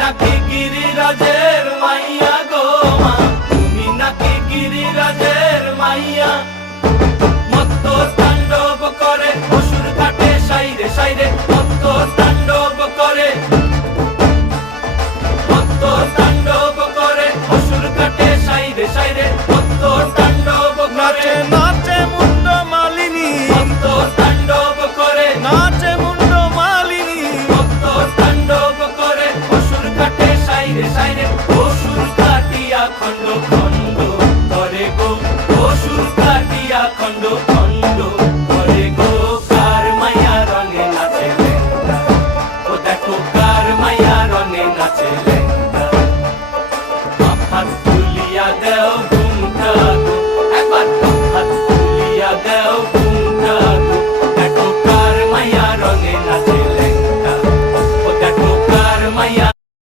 নাকি গিরিরাজের মাইয়া গো মা, তুমি নাকি গিরিরাজের মাইয়া। মত্তর তাণ্ডব করে অসুর ঘাটে সাইরে সাইরে, মত্তর